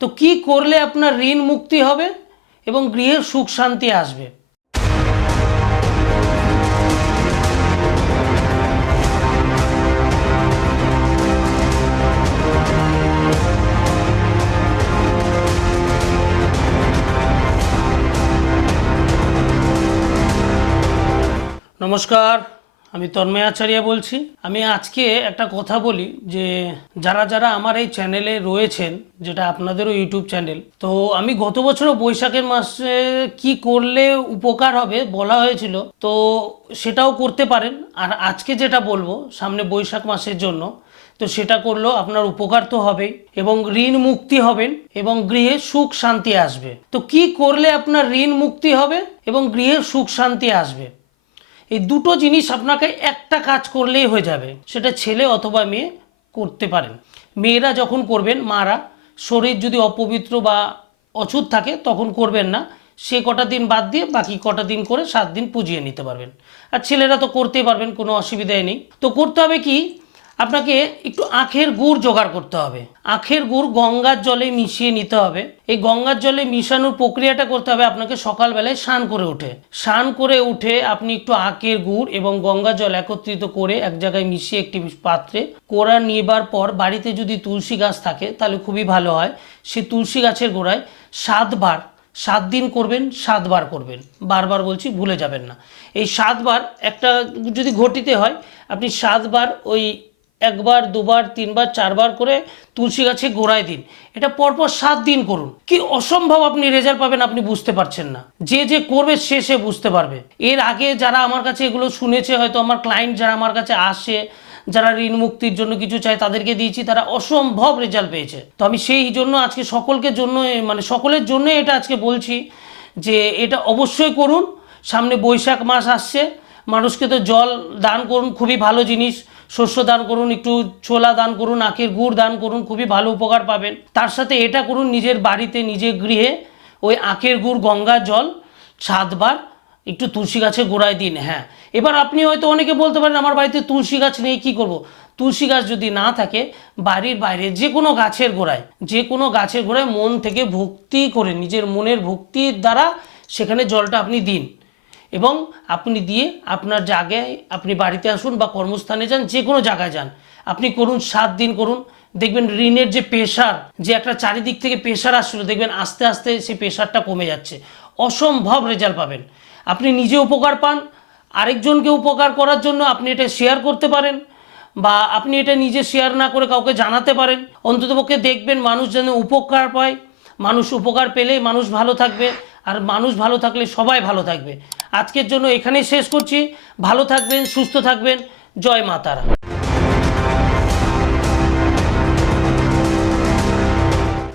তো কি করলে আপনার ঋণ মুক্তি হবে এবং গৃহে সুখ শান্তি আসবে? নমস্কার, আমি তন্ময় আচার্য বলছি। আমি আজকে একটা কথা বলি যে যারা যারা আমার এই চ্যানেলে রয়েছেন, যেটা আপনাদেরও ইউটিউব চ্যানেল, তো আমি গত বছরও বৈশাখের মাসে কি করলে উপকার হবে বলা হয়েছিল, তো সেটাও করতে পারেন। আর আজকে যেটা বলবো সামনে বৈশাখ মাসের জন্য, তো সেটা করলেও আপনার উপকার তো হবেই এবং ঋণ মুক্তি হবেন এবং গৃহে সুখ শান্তি আসবে। তো কি করলে আপনার ঋণ মুক্তি হবে এবং গৃহে সুখ শান্তি আসবে, এই দুটো জিনিস আপনাকে একটা কাজ করলেই হয়ে যাবে। সেটা ছেলে অথবা মেয়ে করতে পারেন। মেয়েরা যখন করবেন, মারা শরীর যদি অপবিত্র বা অছুত থাকে তখন করবেন না, সে কটা দিন বাদ দিয়ে বাকি কটা দিন করে 7 দিন পুজিয়ে নিতে পারবেন। আর ছেলেরা তো করতেই পারবেন, কোনো অসুবিধাই নেই। তো করতে হবে কি, আপনাকে একটু আখের গুড় জোগাড় করতে হবে। আখের গুড় গঙ্গার জলে মিশিয়ে নিতে হবে। এই গঙ্গার জলে মিশানোর প্রক্রিয়াটা করতে হবে আপনাকে সকালবেলায় স্নান করে উঠে আপনি একটু আখের গুড় এবং গঙ্গা জল একত্রিত করে এক জায়গায় মিশিয়ে একটি পাত্রে কোড়া নেবার পর, বাড়িতে যদি তুলসী গাছ থাকে তাহলে খুবই ভালো হয়, সে তুলসী গাছের গোড়ায় 7 বার, 7 দিন করবেন, 7 বার করবেন, বারবার বলছি ভুলে যাবেন না। এই 7 বার একটা যদি ঘটিতে হয়, আপনি 7 বার ওই 1 বার 2 বার 3 বার 4 বার করে তুলসী গাছে গোড়ায় দিন। এটা পরপর 7 দিন করুন। কি অসম্ভব আপনি রেজাল্ট পাবেন, আপনি বুঝতে পারছেন না। যে করবে সে বুঝতে পারবে। এর আগে যারা আমার কাছে এগুলো শুনেছে, হয়তো আমার ক্লায়েন্ট যারা আমার কাছে আসে, যারা ঋণ মুক্তির জন্য কিছু চায়, তাদেরকে দিয়েছি, তারা অসম্ভব রেজাল্ট পেয়েছে। তো আমি সেই জন্য আজকে সকলের জন্য এটা আজকে বলছি যে এটা অবশ্যই করুন। সামনে বৈশাখ মাস আসছে, মানুষকে তো জল দান করুন, খুবই ভালো জিনিস। শস্য দান করুন, একটু ছোলা দান করুন, আখের গুড় দান করুন, খুবই ভালো উপকার পাবেন। তার সাথে এটা করুন, নিজের বাড়িতে নিজের গৃহে ওই আখের গুড় গঙ্গা জল 7 বার একটু তুলসী গাছের গোড়ায় দিন। হ্যাঁ, এবার আপনি হয়তো অনেকে বলতে পারেন আমার বাড়িতে তুলসী গাছ নেই, কি করব? তুলসী গাছ যদি না থাকে, বাড়ির বাইরে যে কোনো গাছের গোড়ায় মন থেকে ভক্তি করে, নিজের মনের ভক্তির দ্বারা সেখানে জলটা আপনি দিন এবং আপনি দিয়ে আপনার জায়গায় আপনি বাড়িতে আসুন বা কর্মস্থানে যান, যে কোনো জায়গায় যান, আপনি করুন, 7 দিন করুন। দেখবেন ঋণের যে প্রেশার, যে একটা চারিদিক থেকে প্রেশার আসছিল, দেখবেন আস্তে আস্তে সেই প্রেশারটা কমে যাচ্ছে। অসম্ভব রেজাল্ট পাবেন। আপনি নিজে উপকার পান, আরেকজনকে উপকার করার জন্য আপনি এটা শেয়ার করতে পারেন, বা আপনি এটা নিজে শেয়ার না করে কাউকে জানাতে পারেন। অন্ততপক্ষে দেখবেন মানুষ যেন উপকার পায়। মানুষ উপকার পেলেই মানুষ ভালো থাকবে, আর মানুষ ভালো থাকলে সবাই ভালো থাকবে। আজকের জন্য এখানেই শেষ করছি। ভালো থাকবেন, সুস্থ থাকবেন। জয় মা তারা।